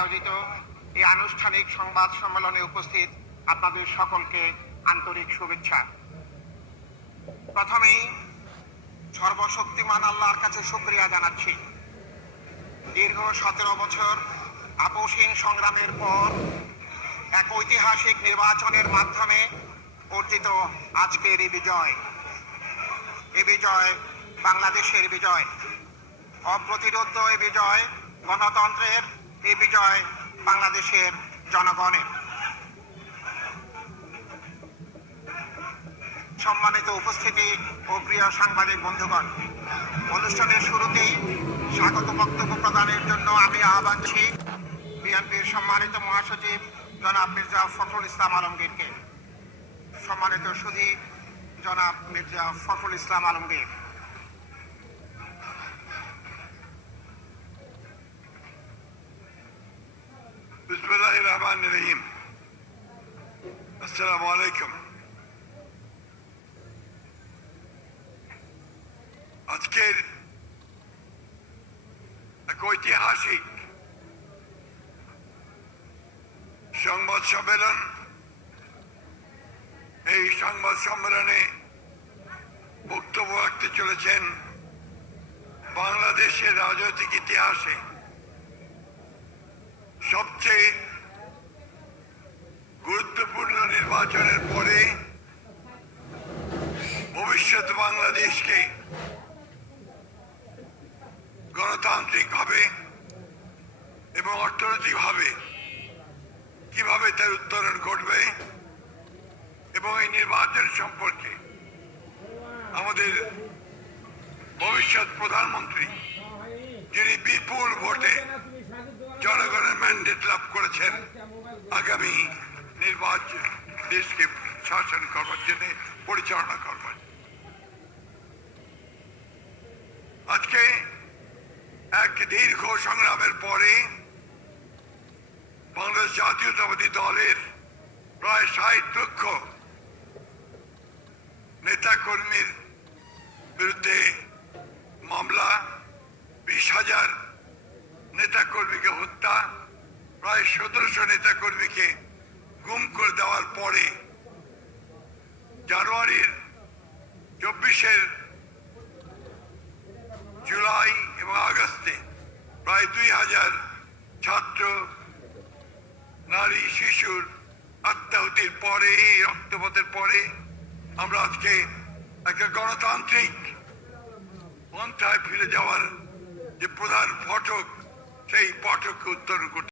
আয়োজিত এই আনুষ্ঠানিক সংবাদ সম্মেলনে উপস্থিত আপনাদের সকলকে আন্তরিক শুভেচ্ছা। প্রথমেই সর্বশক্তিমান আল্লাহর কাছে শুকরিয়া জানাচ্ছি। দীর্ঘ 17 বছর আপোষহীন সংগ্রামের পর এক ঐতিহাসিক নির্বাচনের মাধ্যমে অর্জিত আজকের এই বিজয়, বাংলাদেশের বিজয়, অপ্রতিরোধ্য এই বিজয়, গণতন্ত্রের এই বিজয়, বাংলাদেশের জনগণের। সম্মানিত উপস্থিতি ও প্রিয় সাংবাদিক বন্ধুগণ, অনুষ্ঠানের শুরুতেই স্বাগত বক্তব্য প্রদানের জন্য আমি আহ্বান করছি বিএনপির সম্মানিত মহাসচিব জনাব মির্জা ফখরুল ইসলাম আলমগীরকে। সম্মানিত সুধী জনাব মির্জা ফখরুল ইসলাম আলমগীর। বিসমিল্লাহির রহমানির রহিম। আসসালামু আলাইকুম। আজকের এক ঐতিহাসিক সংবাদ সম্মেলন। এই সংবাদ সম্মেলনে বক্তব্য রাখতে চলেছেন বাংলাদেশের রাজনৈতিক ইতিহাসে সবচেয়ে গুরুত্বপূর্ণ নির্বাচনের পরে ভবিষ্যৎ বাংলাদেশকে গণতান্ত্রিকভাবে এবং অর্থনৈতিকভাবে কিভাবে তার উত্তরণ ঘটবে এবং এই নির্বাচন সম্পর্কে আমাদের ভবিষ্যৎ প্রধানমন্ত্রী, যিনি বিপুল ভোটে জনগণের ম্যান্ডেট লাভ করেছেন আগামী নির্বাচন দেশকে শাসন করবার জন্য, পরিচালনা করবার। আজকে এক দীর্ঘ সংগ্রামের পরে বাংলাদেশ জাতীয়তাবাদী দলের প্রায় 60 লক্ষ নেতা কর্মীর বিরুদ্ধে মামলা, 20,000 নেতা কর্মীকে হত্যা, প্রায় 1700 নেতা কর্মীকে গুম করে দেওয়ার পরে জানুয়ারির 24 জুলাই এবং আগস্টে প্রায় 2000 ছাত্র, নারী, শিশুর আত্মাহুতির পরে, রক্তপাতের পরে আমরা আজকে একটা গণতান্ত্রিক পন্থায় ফিরে যাওয়ার যে প্রধান ফটক, সেই ফটককে উত্তরণ করতে